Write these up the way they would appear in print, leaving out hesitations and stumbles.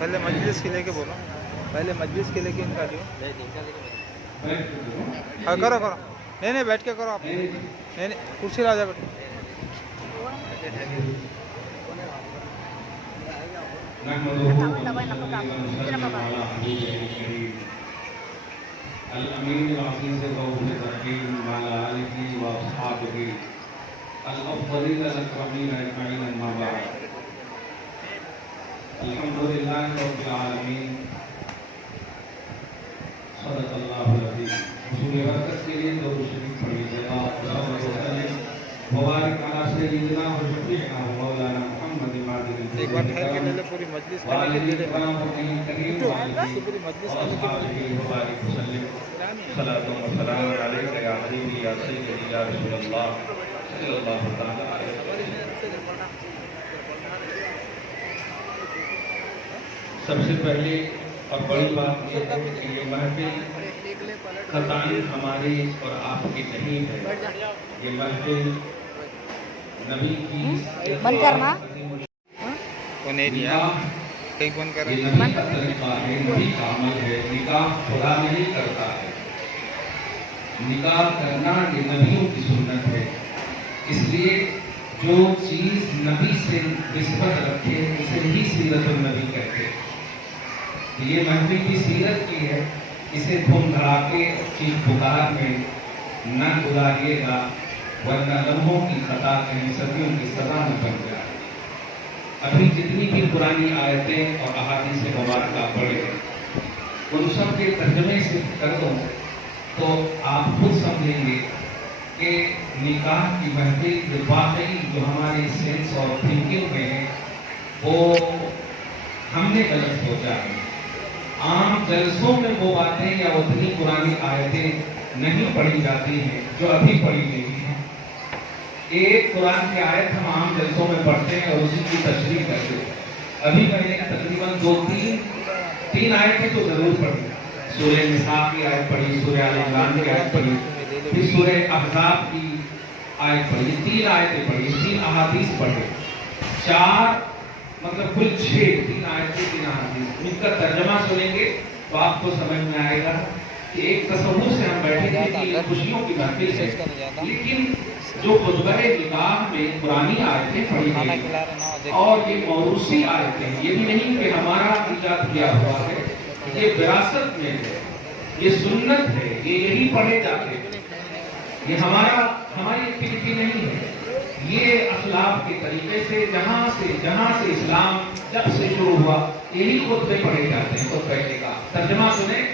پہلے مجلس کے لے کے بولو، پہلے مجلس کے لے کے ان کا دیو. ہاں کرو کرو، نہیں بیٹھ کے کرو آپ، نہیں کرسی لا جا بیٹھ. الامین العزیز الرؤوف الرحیم وعلی آلہ واصحابہ الافضلین الاکرمین اجمعین، اما بعد. الحمدللہ رب العالمین، صدق اللہ العظیم. حصول برکت کے لیے درود شریف پڑھیے. مبارک علی سیدنا و شفیعنا و مولانا محمد مادن. ایک بار ٹھہر کے لے لے، پوری مجلس کرنے کے لیے پوری مجلس کرنے کے لیے. صلاۃ و سلام علیک یا حبیبی یا سیدی یا رسول اللہ صلی اللہ تعالی علیہ وسلم. سب سے پہلے اور بڑی بات یہ ہے کہ یہ محفل خطان ہماری اور آپ کی نہیں ہے. یہ محفل نبی کی بند کرنا وہ نہیں دیا کئی بند کر یہ نبی کا طریقہ ہے، نبی کا عمل ہے. نکاح خدا نہیں کرتا ہے، نکاح کرنا یہ نبیوں کی سنت ہے. اس لیے جو چیز نبی سے نسبت رکھے اسے ہی سیرت النبی کہتے ہیں. یہ محفل کی سیرت کی ہے، اسے دھوم دھڑاکے چیخ پکار میں نہ گزاریے گا، ورنہ لمحوں کی خطا کہیں صدیوں کی سزا میں بن جائے. ابھی جتنی بھی پرانی آیتیں اور احادیث مبارکہ پڑھے ان سب کے ترجمے سے کر دوں تو آپ خود سمجھیں گے کہ نکاح کی محفل واقعی جو ہمارے سینس اور تھنکنگ میں ہے وہ ہم نے غلط سوچا ہے. عام جلسوں میں وہ باتیں یا اتنی پرانی آیتیں نہیں پڑھی جاتی ہیں جو ابھی پڑھی گئی ہیں. ایک قرآن کی آیت ہم عام جلسوں میں پڑھتے ہیں اور اسی کی تشریح کرتے ہیں. ابھی میں نے تقریباً تین آیتیں تو ضرور پڑھی. سورہ نساء کی آیت پڑھی، سورہ آل عمران کی آیت پڑھی، پھر سورہ احزاب کی آیت پڑھی. 3 آیتیں پڑھی، 3 احادیث پڑھے. 4 مطلب کل 6، 3 آیتیں 3 احادیث. ان کا ترجمہ سنیں گے تو آپ کو سمجھ میں آئے گا کہ ایک تصور سے ہم بیٹھے تھے کہ خوشیوں کی محفل ہے، لیکن جو خطبہ نکاح میں پرانی آیتیں پڑھی گئی اور یہ موروثی آیتیں ہیں، یہ بھی نہیں کہ ہمارا ایجاد کیا ہوا ہے، یہ وراثت میں ہے، یہ سنت ہے، یہ یہی پڑھے جاتے ہیں. یہ ہماری ایکٹیویٹی نہیں ہے. یہ اسلاف کے طریقے سے جہاں سے اسلام جب سے شروع ہوا یہی خطبے پڑھے جاتے ہیں. خطبے کا ترجمہ سنیں.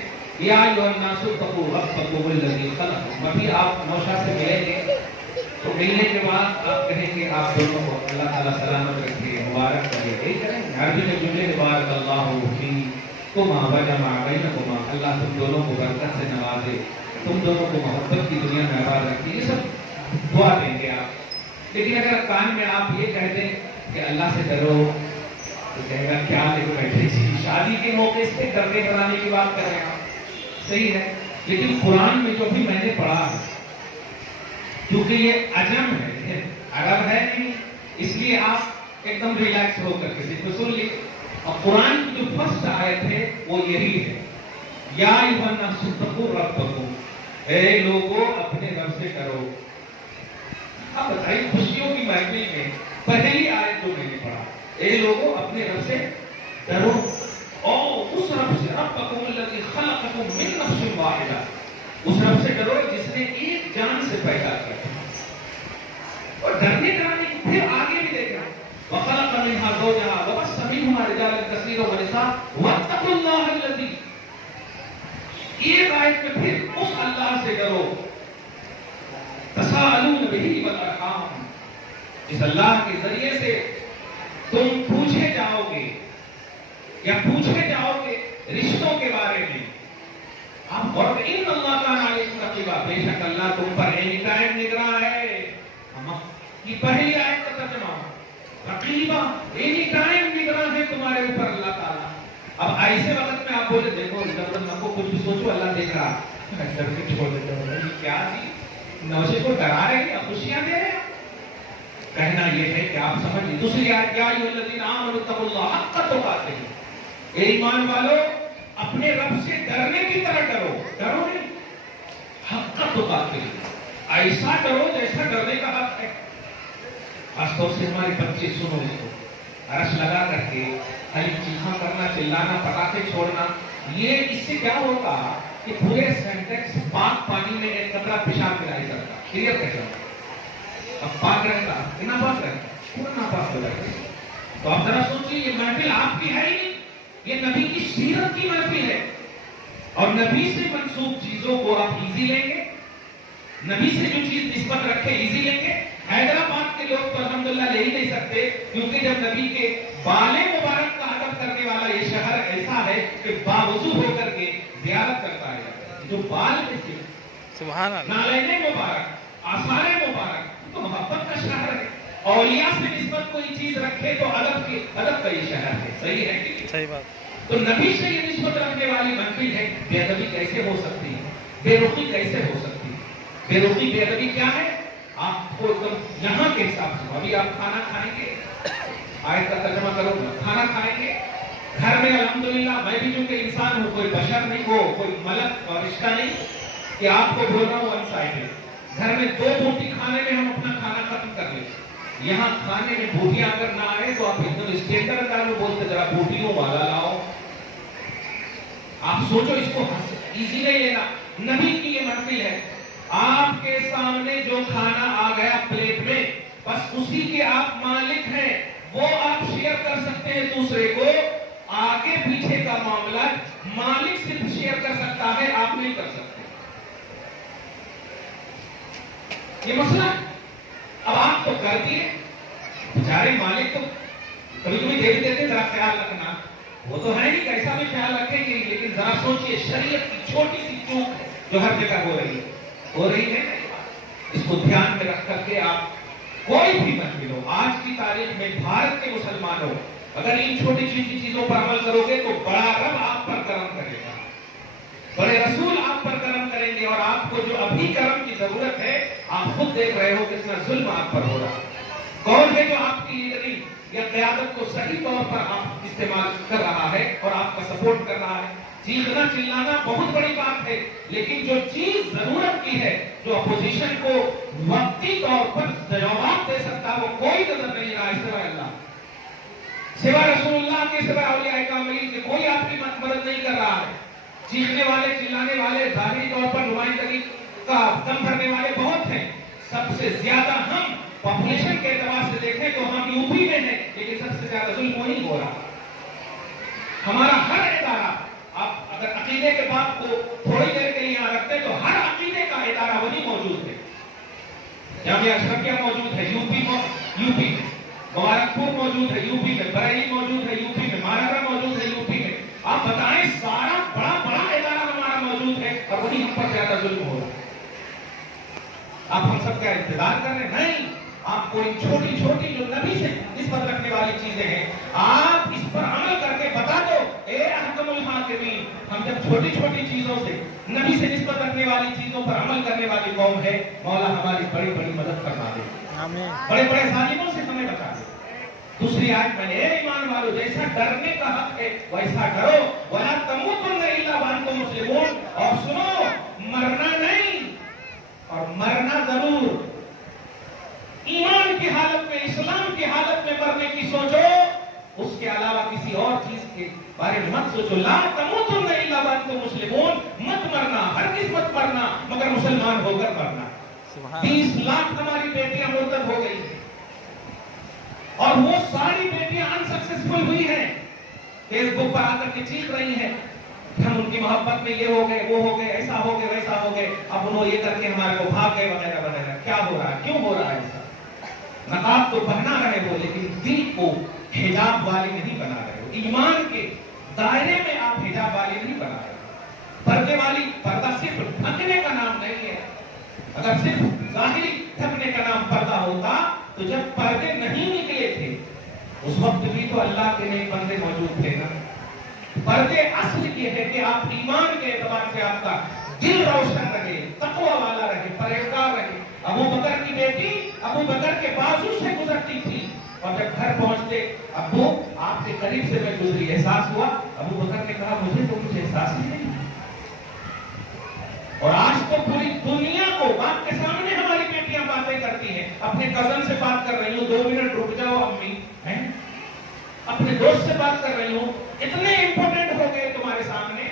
یا ایھا الناس اتقوا ربکم الذی خلقکم. ابھی آپ نوشا سے ملیں گے تو ملنے کے بعد آپ کہیں گے آپ دونوں کو اللہ تعالیٰ سلامت رکھے، مبارک کرے. یہی کریں گے. عربی میں جملے بارک اللہ فیکما وجمع بینکما. اللہ تم دونوں کو برکت سے نوازے، تم دونوں کو محبت کی دنیا میں آباد رکھے. یہ سب دعا دیں گے آپ. لیکن اگر کان میں آپ یہ کہہ دیں کہ اللہ سے ڈرو تو کہے گا کیا لے کے بیٹھے جی، شادی کے موقع سے ڈرنے بنانے کی بات کر رہے ہیں آپ. صحیح ہے، لیکن قرآن میں جو بھی میں نے پڑھا ہے کیونکہ یہ عجم ہے، عرب ہے نہیں، اس لیے آپ ایک دم ریلیکس ہو کر کے کو سن لیے. اور قرآن کی جو فرسٹ آیت ہے وہ یہی ہے، یا ایھا الناس اتقوا ربکم. اے لوگوں اپنے رب سے ڈرو. اب بتائیے خوشیوں کی محفل میں پہلی آیت جو میں نے پڑھا، اے لوگوں اپنے رب سے ڈرو. اور اس رب سے، ربکم الذی خلقکم من نفس واحدہ، اس رب سے ڈرو جس نے ایک جان سے پیدا کیا. اور ڈرنے ڈرانے کی پھر آگے بھی دیکھنا، وخلق منها زوجها وبث منهما رجالا كثيرا ونساء واتقوا الله الذي. ایک آیت میں پھر اس اللہ سے ڈرو تساءلون به والارحام، جس اللہ کے ذریعے سے تم پوچھے جاؤ گے یا پوچھے جاؤ گے رشتوں کے بارے میں. آپ اور ان اللہ کا علیکم رقیبا، بے شک اللہ تم پر اینی ٹائم نگراں ہے. یہ پہلی آیت کا ترجمہ رقیبا، اینی ٹائم نگراں ہے تمہارے اوپر اللہ تعالیٰ. اب ایسے وقت میں آپ بولے دیکھو نہ کو کچھ بھی سوچو اللہ دیکھ رہا، ڈر کے چھوڑ دیتے ہو. یہ کیا جی، نوشے کو ڈرا رہے ہیں یا خوشیاں دے رہے ہیں؟ کہنا یہ ہے کہ آپ سمجھ لیں. دوسری آیت، یا ایھا الذین آمنوا اتقوا اللہ حق تقاتہ. اے ایمان والو اپنے رب سے ڈرنے کی طرح ڈرو نہیں، حق کا تقاتل، ایسا ڈرو جیسا ڈرنے کا حق ہے۔ خاص طور سے ہمارے بچے سنو اس کو، عرش لگا کر کے خالی چیخاں کرنا، چلانا، پٹاخے چھوڑنا، یہ اس سے کیا ہوتا کہ پورے سینٹیکس پاک پانی میں ایک قطرہ پیشاب ملا ہی کرتا، کلیئر کیسا ہوتا؟ اب پاک رہتا، کتنا پاک رہتا، پورا ناپاک ہو جاتا۔ تو آپ ذرا سوچیے، یہ محفل آپ کی ہے ہی، یہ نبی کی سیرت کی محفل ہے، اور نبی سے منسوب چیزوں کو آپ ایزی لیں گے، نبی سے جو چیز نسبت رکھے ایزی لیں گے۔ حیدرآباد کے لوگ تو الحمدللہ لے ہی نہیں سکتے، کیونکہ جب نبی کے بال مبارک کا ادب کرنے والا یہ شہر ایسا ہے کہ باوضو ہو کر کے زیارت کرتا ہے، جو بال کے سبحان اللہ، نالین مبارک، آثار مبارک، تو محبت کا شہر ہے۔ اولیاء سے نسبت کوئی چیز رکھے تو ادب کا یہ شہر ہے، صحیح ہے کہ صحیح بات۔ تو نبی سے یہ نسبت رکھنے والی محفل ہے، بے ادبی کیسے ہو سکتی ہے، بے رخی کیسے ہو سکتی ہے؟ بے رخی بے ادبی کیا ہے؟ آپ کو یہاں کے حساب سے، ابھی آپ کھانا کھائیں گے، آیت کا ترجمہ کرو گا، کھانا کھائیں گے گھر میں، الحمدللہ میں بھی چونکہ انسان ہوں، کوئی بشر نہیں ہو، کوئی ملک اور رشتہ نہیں کہ آپ کو بول رہا ہوں ون سائڈ ہے، گھر میں 2 بوٹی کھانے میں ہم اپنا کھانا ختم کر لیں، یہاں کھانے میں بوٹیاں اگر نہ آئے تو آپ ایک دم اسٹینڈرڈ انداز میں بولتے ذرا بوٹیوں والا لاؤ۔ آپ سوچو، اس کو ایزی نہیں لینا، نبی کی یہ محفل ہے، آپ کے سامنے جو کھانا آ گیا پلیٹ میں، بس اسی کے آپ مالک ہیں، وہ آپ شیئر کر سکتے ہیں دوسرے کو، آگے پیچھے کا معاملہ مالک صرف شیئر کر سکتا ہے، آپ نہیں کر سکتے، یہ مسئلہ ہے۔ اب آپ تو کر دیے، بیچارے مالک تو کبھی کبھی دے بھی دیتے، ذرا خیال رکھنا، وہ تو ہے نہیں کیسا بھی خیال رکھیں گے، لیکن ذرا سوچئے شریعت کی چھوٹی سی چوک ہے جو ہر جگہ ہو رہی ہے، اس کو دھیان میں رکھ کر کے آپ کوئی بھی محفل ہو، آج کی تاریخ میں بھارت کے مسلمانوں اگر ان چھوٹی چھوٹی چیزوں پر عمل کرو گے تو بڑا رب آپ پر کرم کرے گا، بڑے رسول آپ پر کرم کریں گے، اور آپ کو جو ابھی کرم کی ضرورت ہے، آپ خود دیکھ رہے ہو کتنا ظلم آپ پر ہو رہا ہے، کون ہے جو آپ کی لیڈرنگ یا قیادت کو صحیح طور پر آپ استعمال کر رہا ہے اور آپ کا سپورٹ کر رہا ہے۔ چیخنا چلانا بہت بڑی بات ہے، لیکن جو چیز ضرورت کی ہے، جو اپوزیشن کو وقتی طور پر جواب دے سکتا ہے، وہ کوئی نظر نہیں رہا ہے سوائے اللہ، سوائے رسول اللہ کے، سوائے اولیاء کاملین کے، کوئی آپ کی مدد نہیں کر رہا ہے۔ چیخنے والے، چلانے والے، ظاہری طور پر نمائندگی کا دم بھرنے والے بہت ہیں، سب سے زیادہ ہم پاپولیشن کے اعتبار سے دیکھیں تو ہم یو پی میں ہیں، لیکن سب سے زیادہ ظلم وہی ہو رہا ہے۔ ہمارا ہر ادارہ، آپ اگر عقیدے کے بات کو تھوڑی دیر کے لیے یہاں رکھتے ہیں تو ہر عقیدے کا ادارہ وہی موجود ہے، جامعہ اشرفیہ موجود ہے یو پی میں، مبارکپور موجود ہے یو پی میں، بریلی موجود ہے یو پی میں، مارگا موجود ہے یو پی میں، آپ بتائیں سارا بڑا ادارہ ہمارا موجود ہے اور وہی ہم پر زیادہ ظلم ہو رہا ہے۔ آپ ہم سب کا انتظار کر رہے ہیں؟ نہیں، آپ کو چھوٹی چھوٹی جو نبی سے نسبت رکھنے والی چیزیں ہیں، آپ اس پر عمل کر کے بتا دو، اے احکم الحاکمین، ہم جب چھوٹی چھوٹی چیزوں سے، نبی سے نسبت رکھنے والی چیزوں پر عمل کرنے والی قوم ہے، مولا ہماری بڑی بڑی مدد کرنا دے، آمین، بڑے بڑے ظالموں سے ہمیں بچا دے۔ دوسری آیت میں نے، اے ایمان والو، جیسا ڈرنے کا حق ہے ویسا ڈرو، وَلَا تَمُوتُنَّ إِلَّا وَأَنْتُمْ مُسْلِمُونَ، اور سنو، مرنا نہیں، اور مرنا ضرور، ایمان کی حالت میں، اسلام کی حالت میں مرنے کی سوچو، اس کے علاوہ کسی اور چیز کے بارے میں مت سوچو۔ لا تموتن الا وانتم مسلمون، مت مرنا، ہرگز مت مرنا مگر مسلمان ہو کر مرنا۔ 20 لاکھ ہماری بیٹیاں مرتد ہو گئی ہیں، اور وہ ساری بیٹیاں انسکسیسفل ہوئی ہیں، فیس بک پر آ کر کے چیخ رہی ہیں، ہم ان کی محبت میں یہ ہو گئے، وہ ہو گئے، ایسا ہو گئے، ویسا ہو گئے، اب انہوں یہ کر کے ہمارے کو بھاگ گئے وغیرہ وغیرہ۔ کیا ہو رہا ہے؟ کیوں ہو رہا ہے ایسا؟ نقاب تو پہنا رہے ہو، لیکن دل کو حجاب والے نہیں بنا رہے ہو، ایمان کے دائرے میں آپ حجاب والے نہیں بنا رہے ہو۔ پردے والی، پردہ صرف ڈھکنے کا نام نہیں ہے، اگر صرف ظاہری ڈھکنے کا نام پردہ ہوتا تو جب پردے نہیں نکلے تھے اس وقت بھی تو اللہ کے نیک بندے موجود تھے نا۔ پردے اصل یہ ہے کہ آپ ایمان کے اعتبار سے آپ کا دل روشن رہے، تقوی والا رہے، پرہیزگار رہے۔ ابو بکر کی بیٹی ابو بکر کے بازو سے گزرتی تھی، اور جب گھر پہنچتے، ابو آپ کے قریب سے میں گزری، احساس ہوا؟ ابو بکر نے کہا مجھے تو کچھ احساس ہی نہیں۔ اور آج تو پوری دنیا کو باپ کے سامنے ہماری بیٹیاں باتیں کرتی ہیں، اپنے کزن سے بات کر رہی ہوں، 2 منٹ رک جاؤ امی، اپنے دوست سے بات کر رہی ہوں، اتنے امپورٹنٹ ہو گئے تمہارے سامنے۔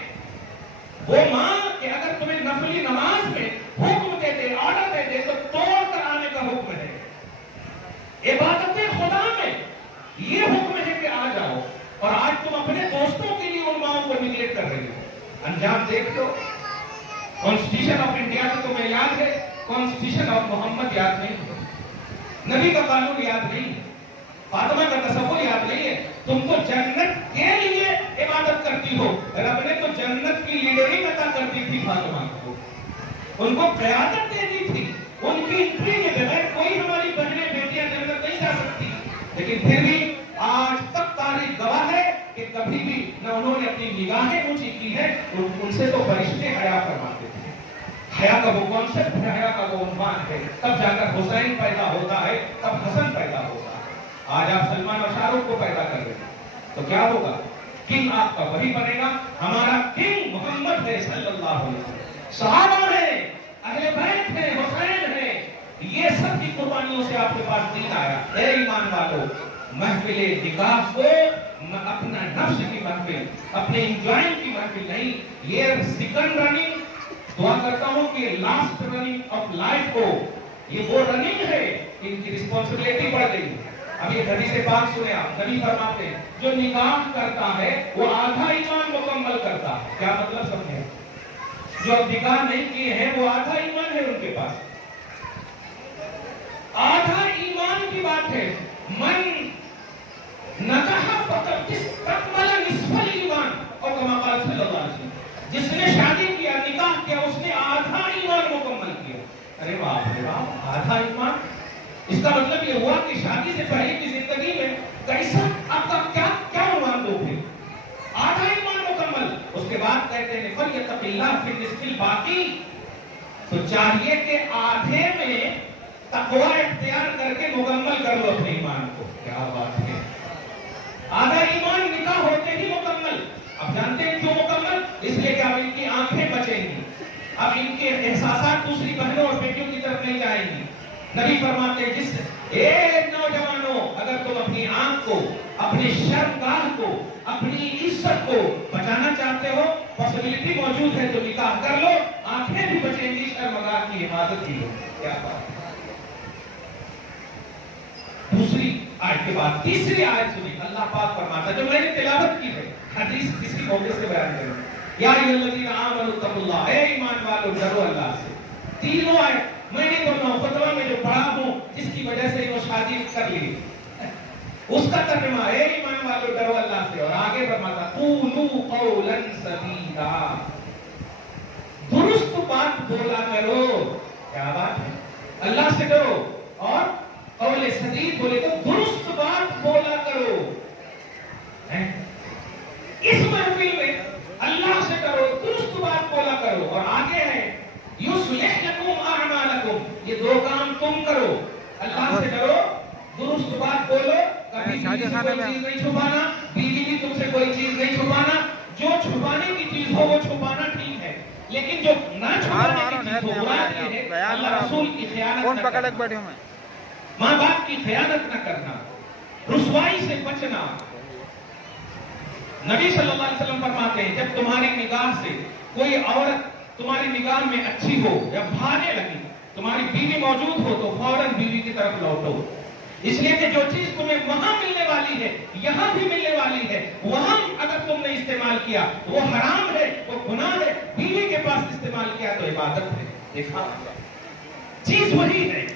وہ ماں کہ اگر تمہیں نفلی نماز میں حکم دے دے، آرڈر دے دے، تو توڑ کر آنے کا حکم ہے۔ عبادت خدا میں یہ حکم ہے کہ آ جاؤ، اور آج تم اپنے دوستوں کے لیے ان ماؤں کو نگلیکٹ کر رہی ہو۔ انجام دیکھ لو۔ کانسٹیٹیوشن آف انڈیا تو تمہیں یاد ہے، کانسٹیٹیوشن آف محمد یاد نہیں، نبی کا قانون یاد نہیں، فاطمہ کا تصور یاد نہیں ہے۔ تم تو جنت کے لیے عبادت کرتی ہو، رب نے تو جنت کی لیڈرنگ عطا کر دی تھی فاطمہ کو، ان کو قیادت دے دی تھی، ان کی انٹری کے بغیر کوئی ہماری بہنیں بیٹیاں جنت نہیں جا سکتی۔ لیکن پھر بھی آج تک تاریخ گواہ ہے کہ کبھی بھی نہ انہوں نے اپنی نگاہیں اونچی کی ہے، ان سے تو فرشتے حیا فرماتے تھے۔ حیا کا وہ کانسیپٹ ہے، حیا کا وہ عنوان ہے، تب جا کر حسین پیدا ہوتا ہے، تب حسن پیدا ہوتا ہے۔ آج آپ سلمان اور شاہ رخ کو پیدا کر رہے ہیں تو کیا ہوگا؟ کنگ آپ کا وہی بنے گا۔ ہمارا کنگ محمد ہے صلی اللہ علیہ وسلم، صحابہ ہے، اہل بیت ہے، حسین ہے، یہ سب کی قربانیوں سے آپ کے پاس دین آیا۔ اے ایمان والو، محفل نکاح کو اپنا نفس کی محفل، اپنے انجوائنگ کی محفل نہیں، یہ سیکنڈ رننگ، دعا کرتا ہوں کہ لاسٹ رننگ آف لائف کو، یہ وہ رننگ ہے ان کی رسپانسبلٹی بڑھ گئی۔ اب یہ حدیث پاک سنے آپ، نبی فرماتے ہیں جو نکاح کرتا ہے وہ آدھا ایمان مکمل کرتا ہے۔ کیا مطلب سمجھے؟ جو نکاح نہیں کیے ہیں وہ آدھا ایمان ہے ان کے پاس، آدھا ایمان کی بات ہے۔ من نکاح فقط استکمل نصف الایمان، اور کما قال صلی اللہ علیہ وسلم، جس نے شادی کیا، نکاح کیا، اس نے آدھا ایمان مکمل کیا۔ ارے باپ رے باپ، آدھا ایمان! اس کا مطلب یہ ہوا کہ شادی سے پہلے کی زندگی میں کیسا آپ کا کیا عنوان دو گے؟ آدھا ایمان مکمل۔ اس کے بعد کہتے ہیں فَلْيَتَّقِ اللَّهَ فِي النِّصْفِ الْبَاقِي، تو چاہیے کہ آدھے میں تقوی اختیار کر کے مکمل کر لو اپنے ایمان کو۔ کیا بات ہے! آدھا ایمان نکاح ہوتے ہی مکمل۔ اب جانتے ہیں کیوں مکمل؟ اس لیے کہ اب ان کی آنکھیں بچیں گی، اب ان کے احساسات دوسری بہنوں اور بیٹیوں کی طرف نہیں جائیں گی۔ نبی فرماتے ہیں جس نوجوانوں، اگر تم اپنی آنکھ کو، اپنی شرمگاہ کو، اپنی عزت کو بچانا چاہتے ہو، پاسبلٹی موجود ہے تو نکاح کر لو، آنکھیں بھی بچیں گی، شرمگاہ کی حفاظت بھی ہو۔ کیا بات ہے! دوسری آیت کے بعد تیسری آیت سنی، اللہ پاک فرماتا ہے جو میں نے تلاوت کی ہے، حدیث کسی موقع سے بیان کریں، یا ایھا الذین آمنوا اتقوا اللہ، اے ایمان والو ڈرو اللہ سے۔ تینوں آیت میں نے تو خطبہ میں جو پڑھا ہوں جس کی وجہ سے وہ شادی کر لی، اس کا ترجمہ ہے ایمان والو ڈرو اللہ سے، اور آگے فرماتا قولوا قولا سدیدا، درست بات بولا کرو۔ کیا بات ہے! اللہ سے ڈرو اور قول سدید بولے تو درست بات بولا کرو۔ اس محفل میں اللہ سے ڈرو، درست بات بولا کرو، اور آگے ہے یصلح لکم اعمالکم، یہ دو کام تم کرو، اللہ سے ڈرو، درست بات بولو، کبھی بیوی سے کوئی چیز نہیں چھپانا، بیوی بھی تم سے کوئی چیز نہیں چھپانا، جو چھپانے کی چیز ہو وہ چھپانا ٹھیک ہے، لیکن جو نہ چھپانے کی چیز ہو، مراد یہ ہے اللہ رسول کی خیانت نہ کرنا، ماں باپ کی خیانت نہ کرنا، رسوائی سے بچنا۔ نبی صلی اللہ علیہ وسلم فرماتے ہیں جب تمہاری نگاہ سے کوئی عورت تمہاری نگاہ میں اچھی ہو یا بھانے لگی، تمہاری بیوی موجود ہو تو فوراً بیوی کی طرف لوٹو، اس لیے کہ جو چیز تمہیں وہاں ملنے والی ہے یہاں بھی ملنے والی ہے، وہاں اگر تم نے استعمال کیا وہ حرام ہے، وہ گناہ ہے، بیوی کے پاس استعمال کیا تو عبادت ہے۔ دیکھا چیز وہی ہے،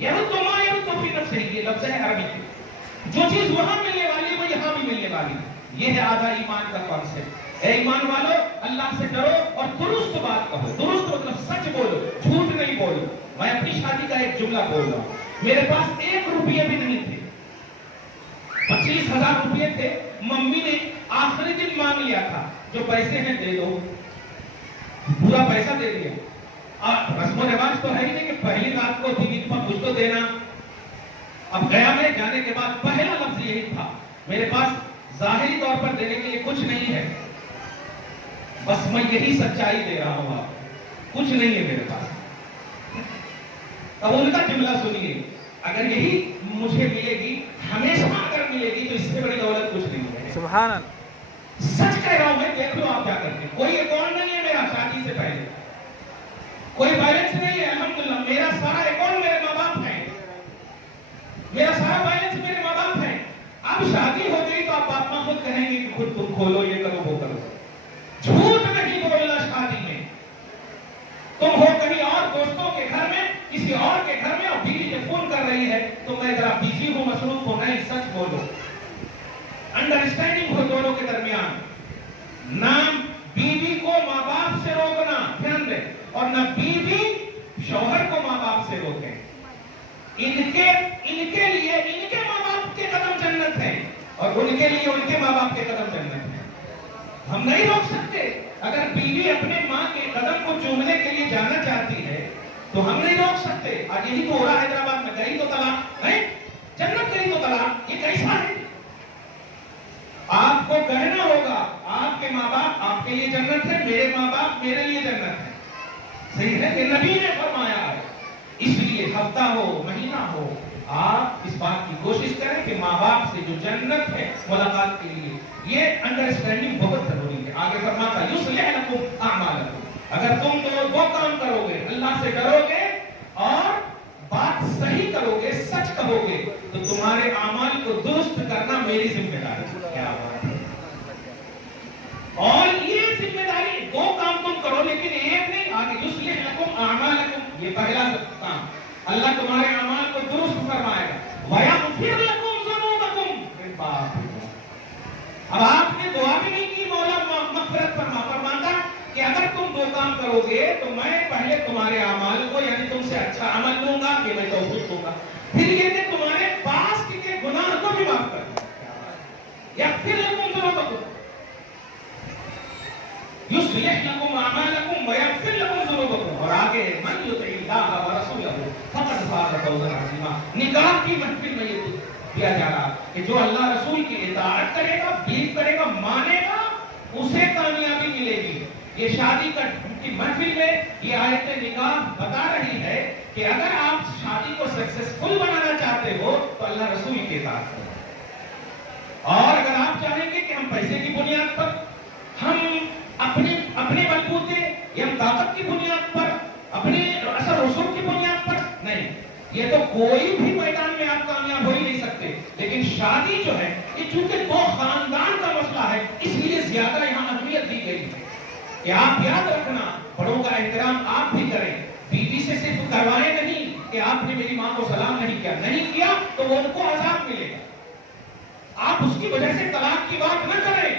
یرتما یرتفی نفسہ، یہ لفظ ہے عربی کے، جو چیز وہاں ملنے والی ہے وہ یہاں بھی ملنے والی ہے۔ یہ ہے آدھا ایمان کا کانسیپٹ۔ اے ایمان والو اللہ سے ڈرو اور درست بات کہو، درست مطلب سچ بولو، جھوٹ نہیں بولو۔ میں اپنی شادی کا ایک جملہ بول رہا ہوں، میرے پاس 1 روپیہ بھی نہیں تھے، 25,000 روپیے تھے، ممی نے آخری دن مانگ لیا تھا جو پیسے ہیں دے دو، پورا پیسہ دے دیا۔ رسم و رواج تو ہے ہی نہیں کہ پہلی رات کو بیوی کو کچھ تو دینا۔ اب گیا میں، جانے کے بعد پہلا لفظ یہی تھا، میرے پاس ظاہری طور پر دینے کے لیے کچھ نہیں ہے، بس میں یہی سچائی دے رہا ہوں آپ کو، کچھ نہیں ہے میرے پاس۔ اب ان کا جملہ سنیے، اگر یہی مجھے ملے گی، ہمیشہ اگر ملے گی، تو اس سے بڑی دولت کچھ نہیں ہے۔ سبحان اللہ۔ سچ کہہ رہا ہوں میں، دیکھ لو آپ کیا کرتے ہیں۔ کوئی اکاؤنٹ نہیں ہے میرا شادی سے پہلے، کوئی بیلنس نہیں ہے، الحمدللہ میرا سارا اکاؤنٹ میرے ماں باپ ہے، میرا سارا بیلنس میرے ماں باپ ہے۔ اب شادی ہو گئی تو آپ باپ ماں خود کہیں گے کہ خود تم کھولو، یہ کرو وہ کرو۔ جھوٹ نہیں بولنا شادی میں۔ تم ہو کہیں اور دوستوں کے گھر میں، کسی اور کے گھر میں، اور بیوی جب فون کر رہی ہے تو میں ذرا بزی ہوں، مصروف ہوں، نہیں، سچ بولو۔ انڈرسٹینڈنگ ہو دونوں کے درمیان، نہ بیوی کو ماں باپ سے روکنا، دھیان دیں، اور نہ بیوی شوہر کو ماں باپ سے روکیں۔ ان کے لیے ان کے ماں باپ کے قدم جنت ہے، اور ان کے لیے ان کے ماں باپ کے قدم جنت ہے۔ ہم نہیں روک سکتے۔ اگر بیوی اپنے ماں کے قدم کو چومنے کے لیے جانا چاہتی ہے تو ہم نہیں روک سکتے۔ آج یہی تو ہو رہا ہے حیدرآباد میں، گئی تو طلاق ہے، جنت گئی تو طلاق، یہ کیسا ہے؟ آپ کو کہنا ہوگا آپ کے ماں باپ آپ کے لیے جنت ہے، میرے ماں باپ میرے لیے جنت ہے۔ صحیح ہے کہ نبی نے فرمایا ہے۔ اس لیے ہفتہ ہو، مہینہ ہو، آپ اس بات کی کوشش کریں کہ ماں باپ سے جو جنت ہے ملاقات کے لیے، یہ انڈرسٹینڈنگ بہت ضروری ہے۔ آگے فرماتا ہے یصلح لکم اعمالکم، اگر تم دو کام کرو گے، اللہ سے ڈرو گے اور بات صحیح کرو گے، سچ کہو گے، تو تمہارے اعمال کو درست کرنا میری ذمہ داری ہے۔ کیا بات ہے! اور یہ ذمہ داری، دو کام تم کرو لیکن ایک نہیں۔ آگے یصلح لکم اعمالکم، یہ پہلا کام، اللہ تمہارے اعمال کو درست فرمائے گا۔ وَيَغْفِرْ لَكُمْ ذُنُوبَكُمْ، اب آپ نے دعا بھی نہیں کی مولا مغفرت فرماتا کہ اگر تم دو کام کرو گے تو میں پہلے تمہارے اعمال کو، یعنی تم سے اچھا عمل لوں گا کہ میں توفیق دوں گا، پھر یہ کہ تمہارے پاس کے گناہ کو بھی معاف کر دوں گا۔ یغفر لکم ذنوبکم، یصلح لکم اعمالکم ویغفر لکم ذنوبکم، اور آگے من یطع اللہ ورسولہ فقد فاز فوزا عظیما۔ نکاح کی محفل میں یہ دیا جا رہا کہ جو اللہ رسول کی اطاعت کرے گا، بیت کرے گا، مانے گا، اسے کامیابی ملے گی۔ یہ شادی کی محفل میں یہ آیت نکاح بتا رہی ہے کہ اگر آپ شادی کو سکسیسفل بنانا چاہتے ہو تو اللہ رسول کی اطاعت کرو، اور اگر آپ چاہیں گے کہ ہم پیسے کی بنیاد پر، ہم اپنے بلبوتے یا طاقت کی بنیاد پر، اپنے اثر رسوخ کی بنیاد پر، نہیں، یہ تو کوئی بھی میدان میں آپ کامیاب ہو ہی نہیں سکتے۔ لیکن شادی جو ہے یہ چونکہ دو خاندان کا مسئلہ ہے، اس لیے زیادہ یہاں اہمیت دی گئی ہے کہ آپ یاد رکھنا، بڑوں کا احترام آپ بھی کریں، بیوی سے صرف کروائیں نہیں کہ آپ نے میری ماں کو سلام نہیں کیا تو وہ ان کو عذاب ملے گا۔ آپ اس کی وجہ سے طلاق کی بات نہ کریں۔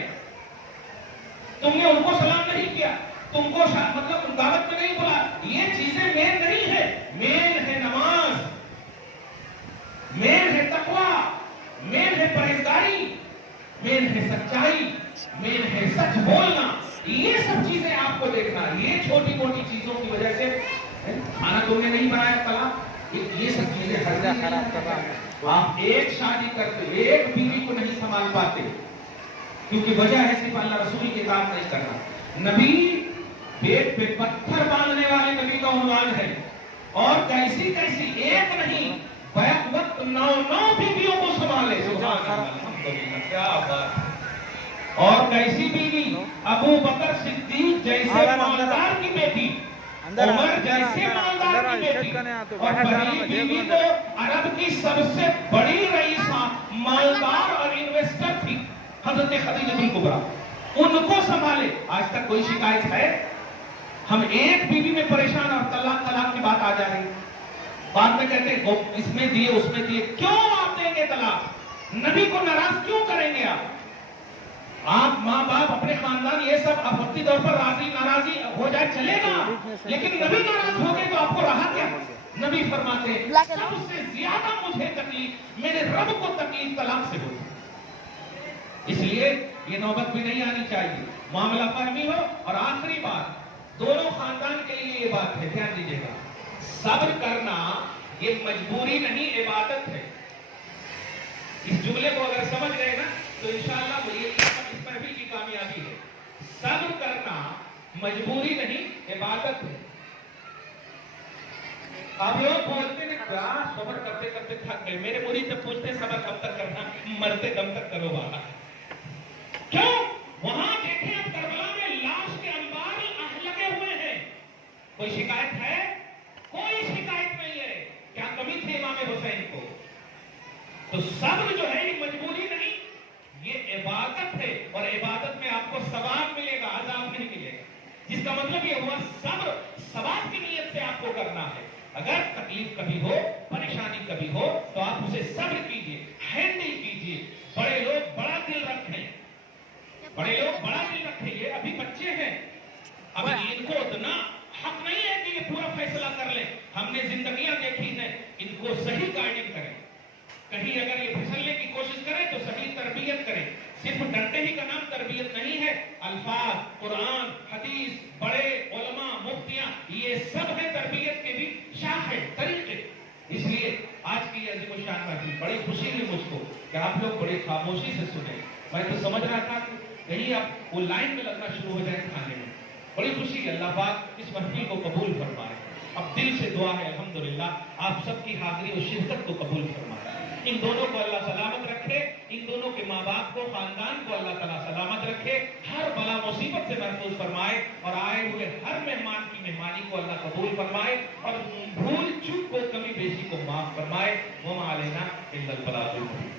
تم نے ان کو سلام نہیں کیا، تم کو مطلب دعوت میں نہیں بولا، یہ چیزیں مین نہیں ہے۔ مین ہے نماز، مین ہے تقویٰ، مین ہے پرہیزگاری، مین ہے سچائی، مین ہے سچ بولنا۔ یہ سب چیزیں آپ کو دیکھنا، یہ چھوٹی موٹی چیزوں کی وجہ سے کھانا تم نے نہیں بنایا طلاق، یہ سب چیزیں خراب کر رہا ہے۔ آپ ایک شادی کرتے، ایک بیوی کو نہیں سنبھال پاتے، کیونکہ وجہ ہے صرف اللہ رسول کی اطاعت نہیں کرنا۔ نبی پیٹ پہ پتھر باندھنے والے نبی کا عنوان ہے، اور کیسی ایک نہیں، بیک وقت 9 بیویوں کو سنبھالے۔ سبحان اللہ، الحمدللہ، کیا بات ہے۔ اور کیسی بیوی، ابو بکر صدیق جیسے مالدار کی بیٹی، عمر جیسے مالدار کی بیٹی، اور پہلی بیوی تو عرب کی سب سے بڑی رئیسہ، مالدار اور انویسٹر تھی، حضرت خدیجہ الکبریٰ، ان کو سنبھالے۔ آج تک کوئی شکایت ہے؟ ہم ایک بیوی میں پریشان اور طلاق کی بات آ جائے، بعد میں کہتے ہیں اس میں دیے اس میں دیے، کیوں آپ دیں گے طلاق؟ نبی کو ناراض کیوں کریں گے آپ ماں باپ، اپنے خاندان، یہ سب اب وقتی طور پر راضی ناراضی ہو جائے چلے گا، لیکن نبی ناراض ہو گئے تو آپ کو رہا کیا؟ نبی فرماتے ہیں سب سے زیادہ مجھے تکلیف، میرے رب کو تکلیف طلاق سے ہوتی، اس لیے یہ نوبت بھی نہیں آنی چاہیے، معاملہ فہمی ہو۔ اور آخری بات، دونوں خاندان کے لیے یہ بات ہے، دھیان دیجیے گا، صبر کرنا یہ مجبوری نہیں، عبادت ہے۔ اس جملے کو اگر سمجھ گئے نا تو انشاءاللہ وہ یہ اس محفل کی کامیابی ہے. صبر کرنا مجبوری نہیں عبادت ہے. آپ لوگ بولتے ہیں کیا صبر کرتے کرتے تھک گئے. میرے مرید جب پوچھتے ہیں صبر کب تک کرنا, مرتے دم تک کرو بابا. کیوں؟ وہاں دیکھیں اب کربلا میں لاش کے انبار لگے ہوئے ہیں. کوئی شکایت ہے؟ کوئی شکایت نہیں ہے. کیا کمی تھی امام حسین کو؟ تو صبر جو ہے یہ مجبوری نہیں, یہ عبادت ہے. اور عبادت میں آپ کو ثواب ملے گا, عذاب نہیں ملے گا. جس کا مطلب یہ ہوا صبر ثواب کی نیت سے آپ کو کرنا ہے. اگر تکلیف کبھی ہو, پریشانی کبھی ہو, تو آپ اسے صبر کیجئے, ہینڈل کیجئے. بڑے لوگ بڑا دل رکھیں, بڑے لوگ بڑا دل رکھیں. یہ ابھی بچے ہیں, اب ان کو اتنا حق نہیں ہے کہ یہ پورا فیصلہ کر لیں. ہم نے زندگیاں دیکھی ہیں, ان کو صحیح گائیڈنگ کریں. کہیں اگر یہ پھسلنے کی کوشش کریں تو صحیح تربیت کریں. صرف ڈنڈے ہی کا نام تربیت نہیں ہے. الفاظ, قرآن, حدیث, بڑے علماء, مفتیاں, یہ سب ہے تربیت کے بھی شاخیں, طریقے. اس لیے آج کی یہ عظیم الشان محفل بڑی خوشی ہوئی مجھ کو کہ آپ لوگ بڑی خاموشی سے سنیں. میں تو سمجھ رہا تھا کہ کہیں اب وہ لائن میں لگنا شروع ہو جائے کھانے میں. بڑی خوشی ہے. اللہ پاک اس محفل کو قبول فرمائے. اب دل سے دعا ہے الحمدللہ آپ سب کی حاضری اور شرکت کو قبول فرمائے. ان دونوں کو اللہ سلامت رکھے, ان دونوں کے ماں باپ کو, خاندان کو اللہ تعالیٰ سلامت رکھے, ہر بلا مصیبت سے محفوظ فرمائے, اور آئے ہوئے ہر مہمان کی مہمانی کو اللہ قبول فرمائے, اور بھول چوک کو, کمی بیشی کو معاف فرمائے. وما علینا الا البلاغ المبین.